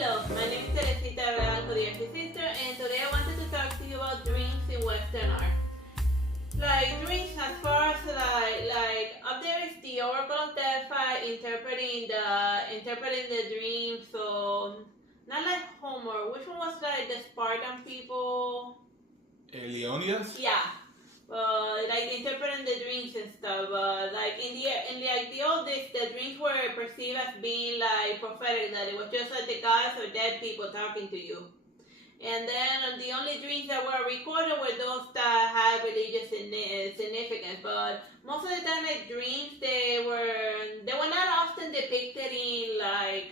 Hello, my name is Artsy Sister, the Artsy Sister, and today I wanted to talk to you about dreams in Western art. Like dreams, as far as up there is the Oracle of Delphi interpreting the dreams. So not like Homer. Which one was like the Spartan people? Leonidas? Yeah. Like interpreting the dreams and stuff. Like in the old days, the dreams were perceived as being like prophetic. That it was just like the gods or dead people talking to you. And then the only dreams that were recorded were those that had religious significance. But most of the time, like dreams, they were not often depicted in like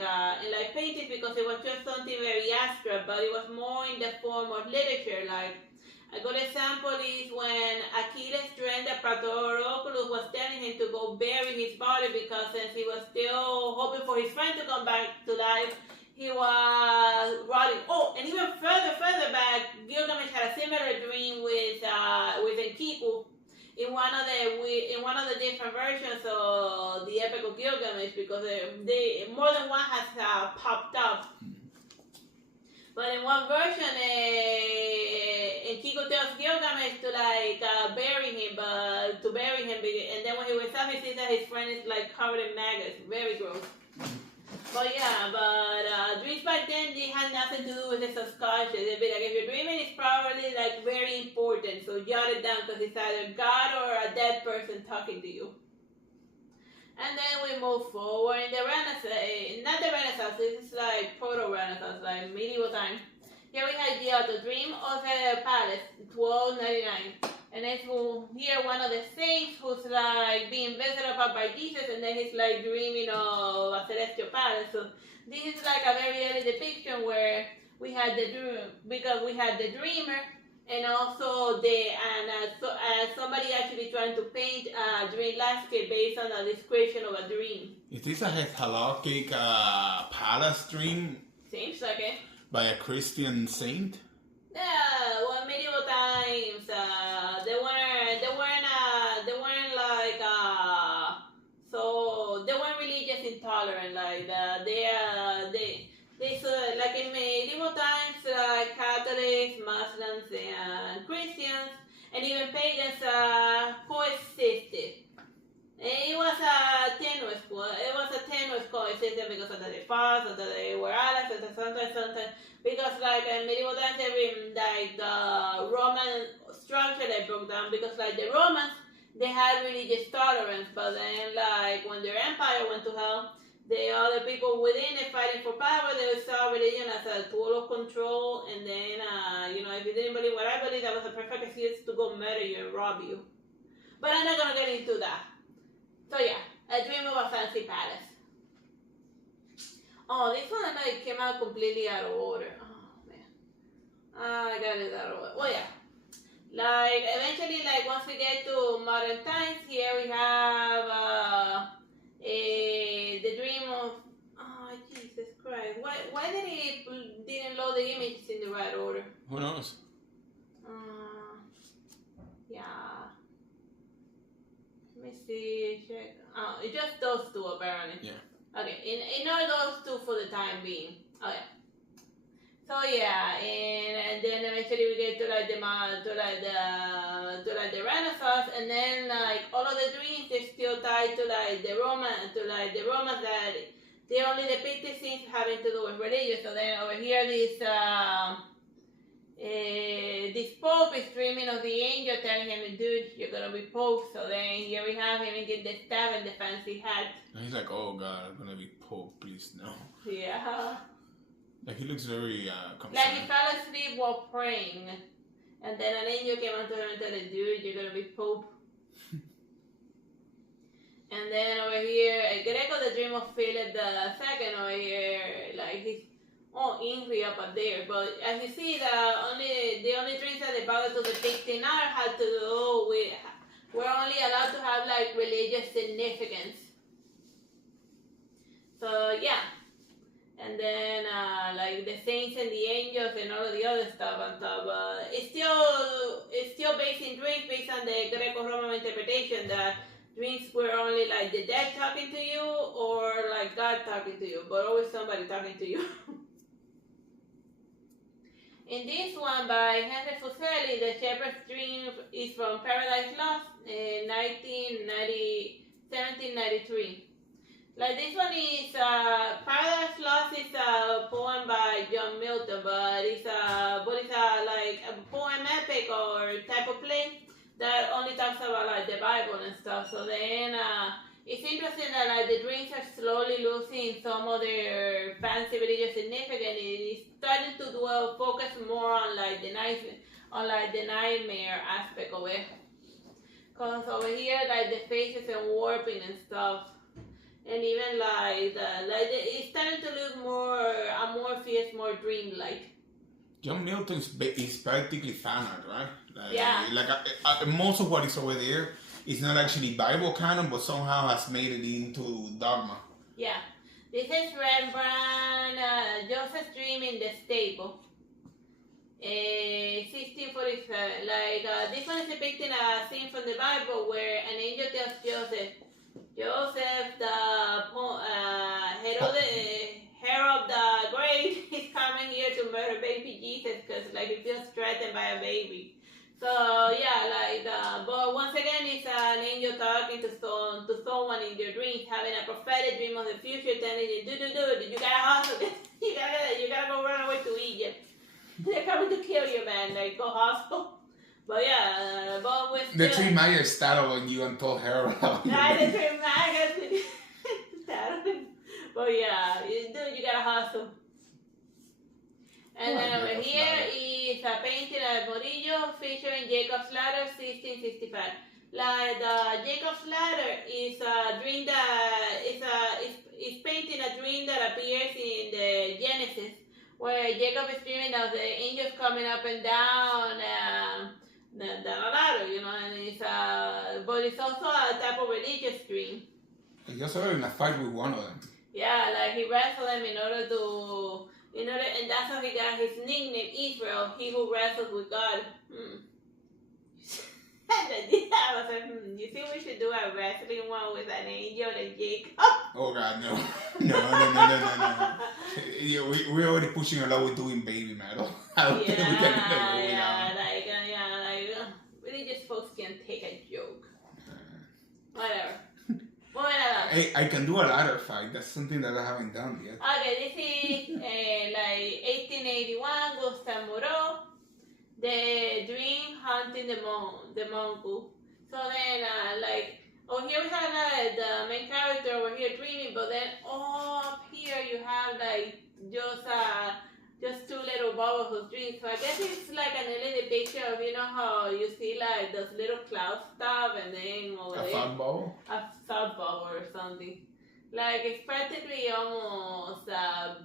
paintings because it was just something very abstract. But it was more in the form of literature. Like a good example is when Achilles dreamed that Patroclus was telling him to go bury his body because since he was still hoping for his friend to come back to life, he was rotting. Oh, and even further back, Gilgamesh had a similar dream with Enkidu in one of the different versions of the Epic of Gilgamesh because more than one has popped up. But in one version, Enkidu tells Gilgamesh to bury him, and then when he wakes up, he sees that his friend is like covered in maggots, very gross. But dreams back then, they had nothing to do with the subconscious. They'd be like, if you're dreaming, it's probably like very important, so jot it down because it's either God or a dead person talking to you. And then we move forward in the Renaissance, not the Renaissance, this is like proto-Renaissance, like medieval time. Here we have the Dream of a Palace, 1299. And it's here one of the saints who's like being visited by Jesus, and then he's like dreaming of a celestial palace. So this is like a very early depiction where we had the dream, because we had the dreamer, and also somebody actually trying to paint a dream landscape based on a description of a dream. Is this a halakhic palace dream? Seems like it. By a Christian saint? Yeah, well, medieval times, they weren't religious intolerant. Like they like in medieval times, Catholics, Muslims, and Christians, and even pagans coexisted. It was a tenuous coexistence because of the fast, and they were allies, and sometimes because like in medieval times, the Roman structure they broke down because like the Romans, they had religious tolerance, but then like when their empire went to hell, the other people within it fighting for power, they saw religion as a tool of control, and then if you didn't believe what I believe, that was a perfect excuse to go murder you and rob you. But I'm not gonna get into that. So yeah, a dream of a fancy palace. Oh, this one like came out completely out of order. Oh man, I got it out of order. Well yeah, like eventually, like once we get to modern times, here we have the dream of. Oh Jesus Christ! Why did it didn't load the images in the right order? Who knows? Yeah. Let me see. Check. Oh, it's just those two apparently. Yeah. Okay. Ignore those two for the time being. Okay. So yeah, and then eventually we get to the Renaissance, and then like all of the dreams they're still tied to the Romans that they only depicted things having to do with religion. So then over here this Pope is dreaming of the angel telling him, dude, you're gonna be Pope. So then here we have him get the staff and the fancy hat. And he's like, oh God, I'm gonna be Pope, please no. Yeah. Like he looks very concerned. Like he fell asleep while praying, and then an angel came up to him and told him, dude, you're gonna be Pope. And then over here, Greco, the dream of Philip II over here, like he's angry up there. But as you see, the only dreams that they bother to depict in art had to do with, we're only allowed to have like religious significance. So yeah. And then like the saints and the angels and all of the other stuff on top. It's still based in dreams, based on the Greco-Roman interpretation that dreams were only like the dead. dead talking to you or like God talking to you, but always somebody talking to you. In this one by Henry Fuseli, the shepherd's dream is from Paradise Lost, 1793. Like this one is Paradise Lost is a poem by John Milton, but it's a like a poem epic or type of play that only talks about like the Bible and stuff. So then it's interesting that like the dreams are slowly losing some of their fancy religious significance. It is starting to focus more on like the nightmare aspect of it. Cause over here like the faces and warping and stuff. And even it's starting to look more amorphous, more dreamlike. John Milton is practically fan art, right? Yeah. Like most of what is over there is not actually Bible canon, but somehow has made it into dogma. Yeah. This is Rembrandt, Joseph's Dream in the Stable. 1647. This one is depicting a scene from the Bible where an angel tells Joseph, the Herod the Great is coming here to murder baby Jesus because like he feels threatened by a baby. So yeah, but once again it's an angel talking to someone in your dreams, having a prophetic dream of the future, telling you, do, you gotta hustle, you gotta go run away to Egypt. They're coming to kill you, man. Like go hustle. But yeah, but with the Three Mayors startled on you and told her about the Three Mayors startled. But yeah, you gotta hustle. And then over here is a painting of Murillo featuring Jacob's Ladder, 1665. Like the Jacob's Ladder is a dream that is painting a dream that appears in the Genesis, where Jacob is dreaming of the angels coming up and down. The ladder, and but it's also a type of religious dream. He just started in a fight with one of them. Yeah, like he wrestled them and that's how he got his nickname Israel, he who wrestles with God. I was like, you think we should do a wrestling one with an angel and Jacob? Oh God, no. We're already pushing a lot with doing baby metal. I don't think we can do religious folks can take a joke. Whatever. Hey, I can do a ladder fight. That's something that I haven't done yet. Okay, this is 1881, Gustave Moreau, The Dream Hunting the Mongoose. So then, here we have the main character over here dreaming, but then up here you have just two little bubbles of dreams. So I guess it's like an little picture of, how you see like those little cloud stuff and then over there. A thought bubble? A thought bubble or something. Like it's practically almost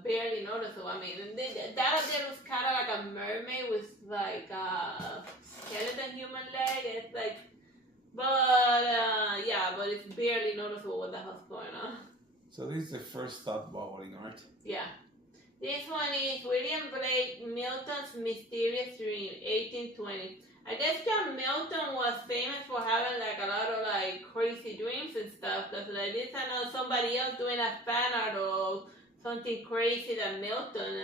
barely noticeable. I mean, that there was kind of like a mermaid with like a skeleton human leg. It's like, but it's barely noticeable what the hell's going on. So this is the first thought bubble in art? Yeah. This one is William Blake Milton's Mysterious Dream, 1820. I guess John Milton was famous for having like a lot of like crazy dreams and stuff. Cause like this, I know somebody else doing a fan art of something crazy that Milton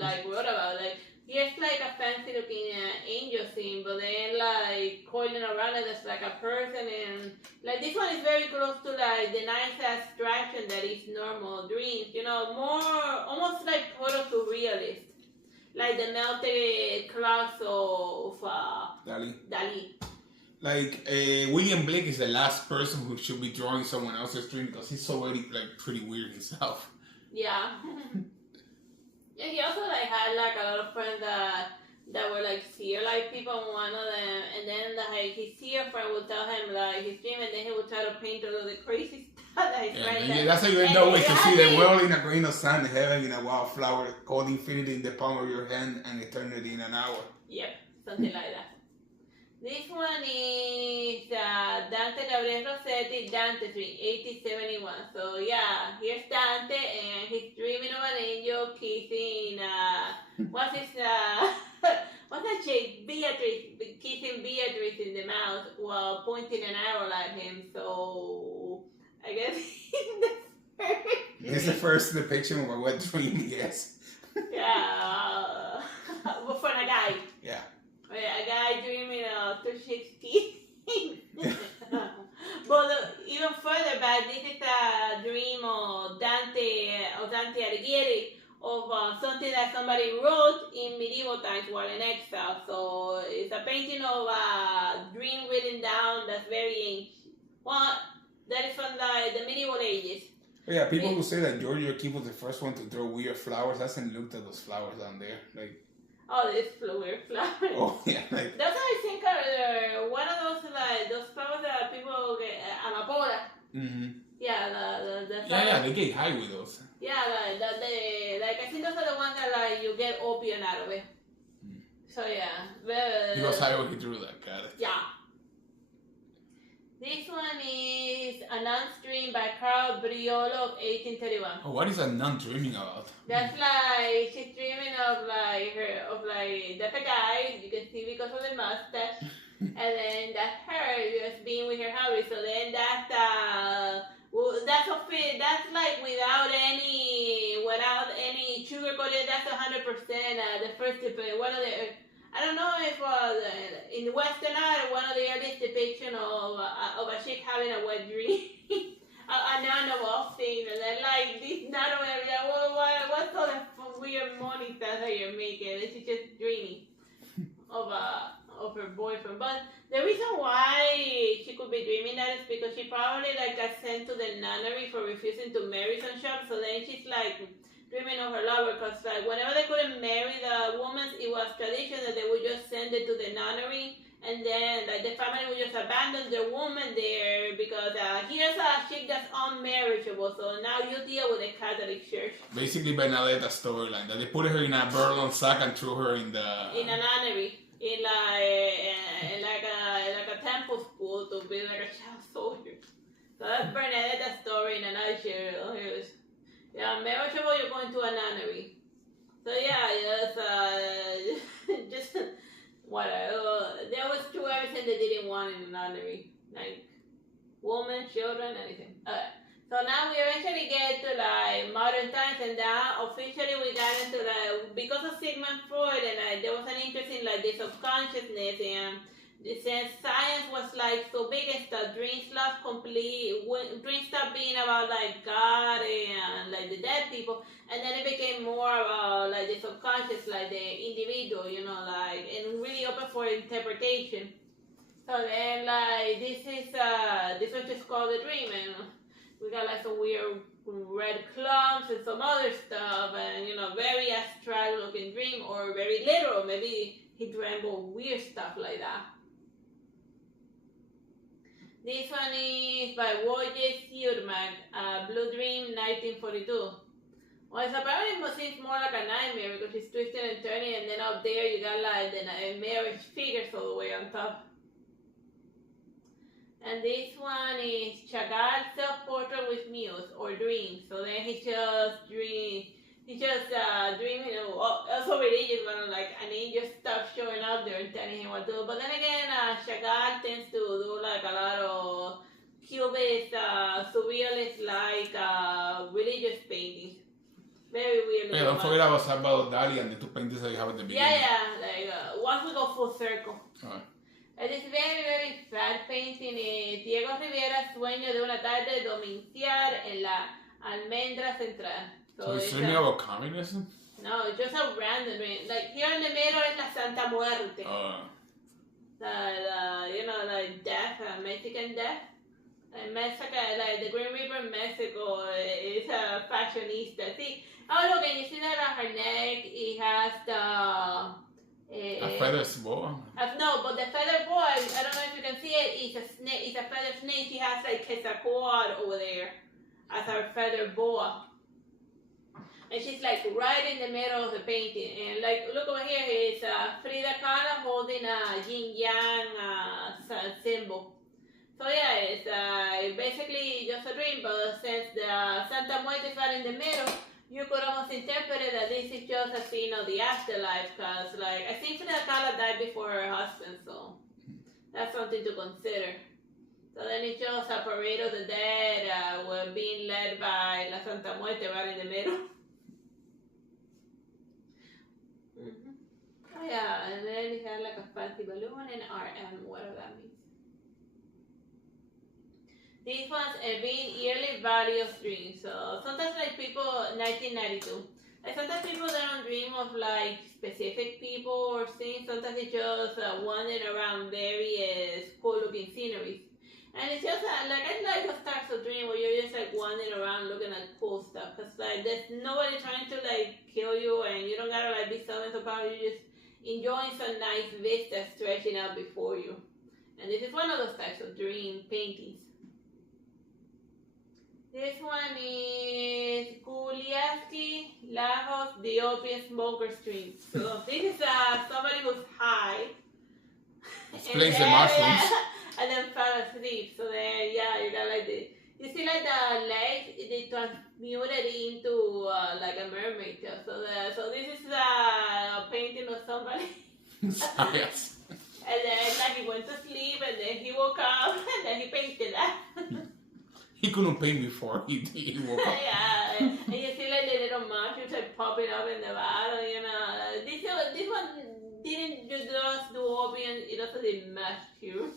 like wrote about. Like here's like a fancy looking angel scene, but then like coiling around it, there's like a person, and like this one is very close to like the nice abstraction that is normal dreams. More almost like proto-surrealist. Like the melted clouds of Dali. Like William Blake is the last person who should be drawing someone else's dream because he's already like pretty weird himself. Yeah. Yeah, he also like had like a lot of friends that were like seer-like people. One of them, and then his seer friend would tell him like his dream, and then he would try to paint all of the crazy stuff that his friend. Yeah, that's how you end up with to see the world in a grain of sand, heaven in a wildflower, called infinity in the palm of your hand, and eternity in an hour. Yep, something like that. This one is Dante Gabriel Rossetti, Dante Dream, 1871. So yeah, here's Dante, and he's dreaming of an angel kissing, what's that chick? Beatrice, kissing Beatrice in the mouth while pointing an arrow at him. So I guess this is the first depiction of a wet dream, yes. Yeah. possibility of something that somebody wrote in medieval times while in exile. So it's a painting of a dream written down that's very ancient. Well, that is from the medieval ages. Yeah, people who say that George O'Keeffe was the first one to throw weird flowers hasn't looked at those flowers down there. Like, oh, this weird flowers. Oh, yeah. Like, those I think are one of those flowers that people get, amapola. Mm-hmm. Yeah, yeah, they get high with those. Yeah, I think those are the ones that like you get opium out of it. Mm. So yeah. He was high when he drew that, got it. Yeah. This one is A Nun's Dream by Carl Briolo of 1831. Oh, what is a nun dreaming about? That's like, she's dreaming of like that's a guy, you can see because of the mustache, and then that's her just being with her hubby. So then that's like without any sugar coated. That's 100% the first one of the. I don't know if in the Western art, one of the earliest depiction of a chick having a wet dream, a nun of all things, and then like this nun of everything. What's all that weird money stuff that you're making? She's just dreaming of her boyfriend. But the reason why she could be dreaming that is because she probably like got sent to the nunnery for refusing to marry some shop. So then she's like dreaming of her lover, because like whenever they couldn't marry the woman, it was tradition that they would just send it to the nunnery, and then like the family would just abandon their woman there because here's a chick that's unmarriageable, so now you deal with the Catholic Church. Basically Bernadetta's storyline, that they put her in a burlap sack and threw her in a nunnery, in like a temple school to be like a child soldier. So that's Bernadetta's story in a nutshell. Yeah, marriageable, you're going to a nunnery. So yeah, just whatever. They always do everything they didn't want in a nunnery, like women, children, anything. So now we eventually get to like modern times, and now officially we got into like, because of Sigmund Freud, and there was an interest in like the subconsciousness, and since science was like so big and stuff, dreams stopped being about like God and like the dead people, and then it became more about like the subconscious, like the individual, like, and really open for interpretation. So then like this was just called the dream, and we got like some weird red clumps and some other stuff, and very abstract looking dream, or very literal. Maybe he dreamt of weird stuff like that. This one is by Wojciech Siurmak, Blue Dream, 1942. Well, it's apparently seems more like a nightmare because she's twisting and turning, and then up there you got like the marriage figures all the way on top. And this one is Chagall Self-Portrait with Muse, or Dreams. So then he's just dreaming, also religious, but like an angel stuff showing up there and telling him what to do. But then again, Chagall tends to do like a lot of cubist, surrealist, like religious paintings. Very weird. Yeah, don't forget about Salvador Dali and the two paintings that you have at the beginning. Yeah, like once we go full circle. It is very, very sad painting. Diego Rivera, Sueño de una tarde dominicana en la Almendra Central. So it's dreaming about communism? No, it's just a random dream. Like here in the middle is la Santa Muerte. Like death, Mexican death. Like Mexico, like the Green River, Mexico is a fashionista. See, look, and you see that on her neck, it has the... a feather boa? No, but the feather boa, I don't know if you can see it, it's a snake, it's a feather snake. She has like Quetzalcoatl over there as her feather boa. And she's like right in the middle of the painting. And like, look over here, it's Frida Kahlo holding a yin-yang symbol. So yeah, it's basically just a dream, but since the Santa Muerte is right in the middle, you could almost interpret it that this is just a scene of the afterlife, because like, I think Frida Kahlo died before her husband, so that's something to consider. So then it shows a parade of the dead were being led by La Santa Muerte right in the middle. Oh yeah, and then it had like a fancy balloon and RM, whatever that means. These ones are being yearly value of dreams. So sometimes like people, 1992. And sometimes people they don't dream of like specific people or things. Sometimes it's just wandering around various cool-looking sceneries. And it's just like I like those types of dream where you're just like wandering around looking at cool stuff. Cause like there's nobody trying to like kill you, and you don't gotta like be something so powerful. You're just enjoying some nice vista stretching out before you. And this is one of those types of dream paintings. This one is Gulyaski Lagos, the Opium Smoker's Dream. So this is somebody who's high. Explains the mushrooms. And then fell asleep. So then, yeah, you got like the, you see like the legs, they transmuted into like a mermaid. So this is a painting of somebody. Yes. And then like he went to sleep, and then he woke up, and then he painted that. He couldn't paint before he woke up. Yeah, and you see like the little mushrooms like popping up in the bottom, you know. This one didn't just do opium, it also did mushroom.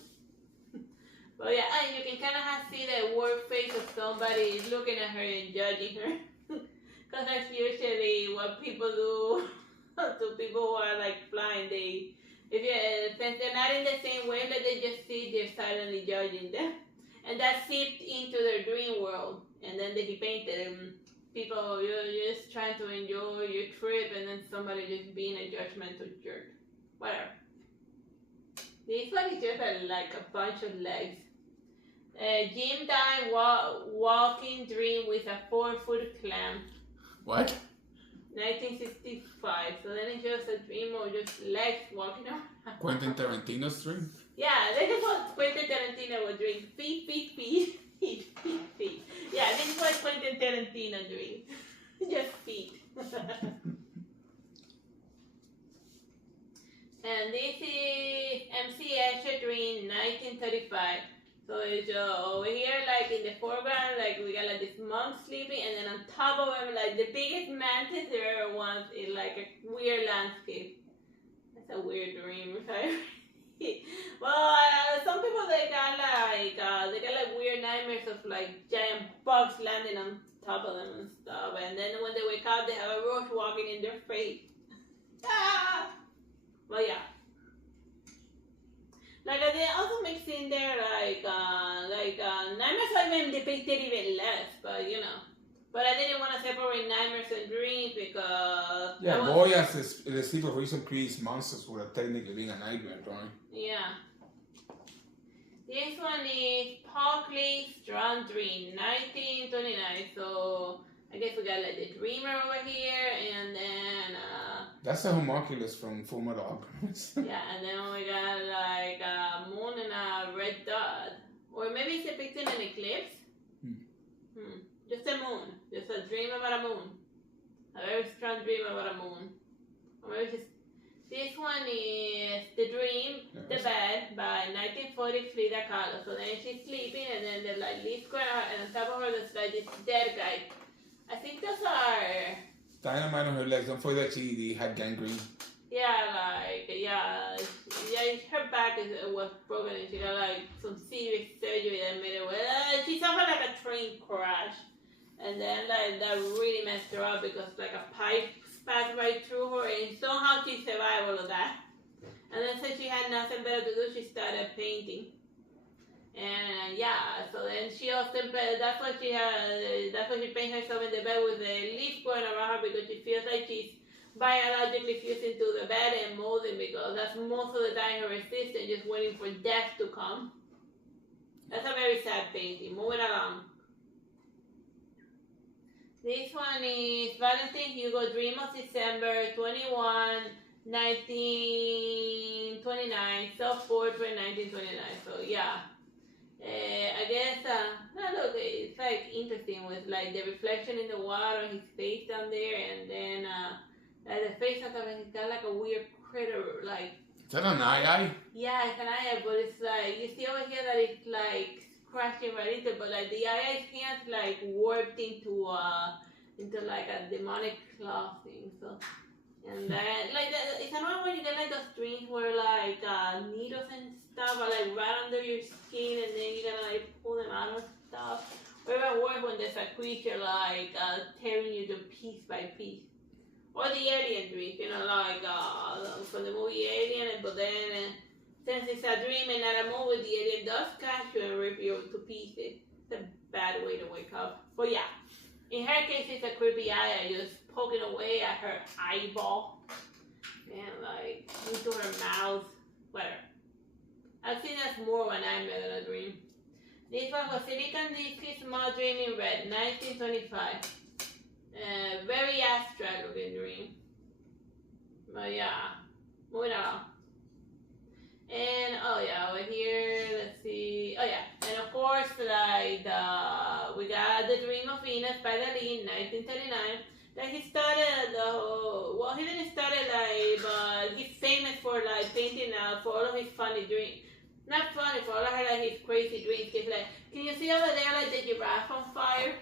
But yeah, and you can kind of see the work face of somebody looking at her and judging her. Because that's usually what people do to people who are like blind. Since they're not in the same way that they just see, they're silently judging them. And that seeped into their dream world. And then he painted them. People, you're just trying to enjoy your trip, and then somebody just being a judgmental jerk. Whatever. This one is just like a bunch of legs. Gym time walking dream with a 4-foot clam. What? 1965. So then it's just a dream of just legs walking around. Quentin Tarantino's dream? Yeah, this is what Quentin Tarantino would dream. Feet. Yeah, this is what Quentin Tarantino dreams. Just feet. And this is MC Escher dream 1935. So it's over here, like in the foreground, like we got like this monk sleeping, and then on top of him, like the biggest mantis there ever was in like a weird landscape. That's a weird dream, right? Well, some people they got like weird nightmares of like giant bugs landing on top of them and stuff, and then when they wake up, they have a roach walking in their face. Ah! Well, yeah. Like they also mix in there nightmares are even depicted even less, but you know. But I didn't want to separate nightmares and dreams because boy as the sleep of reason creates monsters would have technically been a nightmare, right? Yeah. This one is Parkley Strand Dream, 1929. So I guess we got like the Dreamer over here, and then that's a homunculus from Full Metal Alchemist. Yeah, and then we got like a moon and a red dot, or maybe it's depicting an eclipse. Just a moon, just a dream about a moon, a very strong dream about a moon. Or maybe just this one is The Dream, The Bed by 1940 Frida Kahlo. So then she's sleeping, and then there's like leaves going out, and on top of her there's like this dead guy. I think those are dynamite on her legs. Don't forget she had gangrene. Yeah, her back was broken, and she got like some serious surgery that made it. She suffered like a train crash, and then like that really messed her up because like a pipe passed right through her, and somehow she survived all of that. And then since she had nothing better to do, she started painting. And so then she often that's why she paints herself in the bed with the leaf going around her, because she feels like she's biologically fusing to the bed and molding, because that's most of the time her existence, just waiting for death to come. That's a very sad painting. Moving along. This one is Valentin Hugo, Dream of December 21, 1929, self-portrait 1929. So yeah. I guess, look, it's like interesting with like the reflection in the water, his face down there, and then the face on top of it, it's got like a weird critter, like. Is that an eye? Yeah, it's an eye, but it's like, you see over here that it's like crashing right into, but like the eye's hands like warped into like a demonic claw thing, so. And then, like, it's another one you get like those dreams where like needles and stuff are like right under your skin, and then you're gonna like pull them out and stuff. Or even worse when there's a creature like tearing you to piece by piece. or the alien dreams, you know, like from the movie Alien, but then since it's a dream and not a movie, the alien does catch you and rip you to pieces. It's a bad way to wake up. But yeah, in her case, it's a creepy eye just poking away at her eyeball and like into her mouth, whatever. I've seen that more of a nightmare than a dream. This one was Silicon Disc Small Dream in Red, 1925. Very abstract looking dream. But yeah, moving on. And oh yeah, over here, let's see. Oh yeah, and of course, like we got the Dream of Venus by Dalí in 1939. Like he started the whole. Well, he didn't start it like, but he's famous for like painting out for all of his funny dreams. Not funny, for all of like his crazy dreams. Cause like, can you see over there like the giraffe on fire?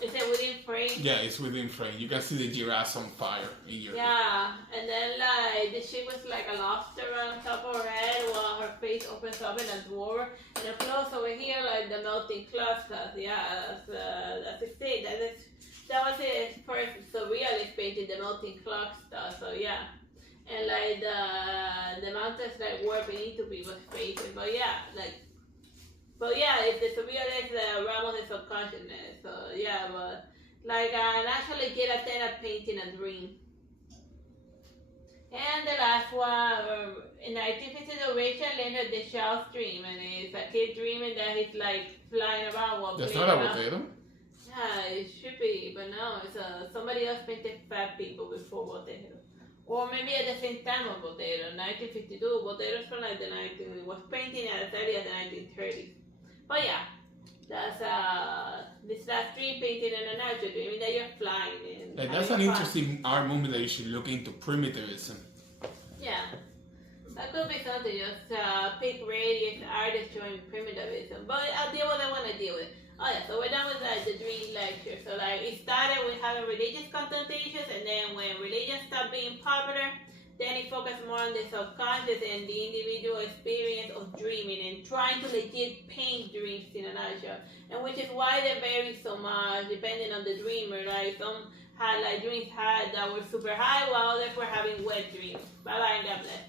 Is it within frame? Yeah, it's within frame. You can see the giraffes on fire in your. Yeah, and then like the chick was like a lobster on top of her head while her face opens up in a door. And up close over here, like the melting cloud stuff. Yeah, that's his thing. That was his first surrealist painting, the melting cloud stuff. So yeah, and like the mountains like warping into people's faces. But yeah, if the surrealist, the realm of the subconsciousness. So yeah, but like I actually get a 10 at painting a dream. And the last one, in 1952, Rachel Leonard, The Child's Dream, and it's a kid dreaming that he's like flying around while That's playing not a around. potato? Yeah, it should be, but no, it's somebody else painted fat people before potato. Or maybe at the same time of potato, 1952. Potatoes from like it was painting at the early as the 1930s. But yeah, that's this last dream painting in a natural dream that you're flying. Like, that's an interesting art movement that you should look into, primitivism. Yeah, that could be something. Just pick radius artists showing primitivism. But I'll deal with it when I deal with it. Oh yeah, so we're done with like the dream lecture. So like it started with having religious connotations, and then when religion stopped being popular, then it focused more on the subconscious and the individual experience of dreaming and trying to legit paint dreams in a nutshell. And which is why they vary so much depending on the dreamer. Like some had like dreams that were super high, while others were having wet dreams. Bye bye and God bless.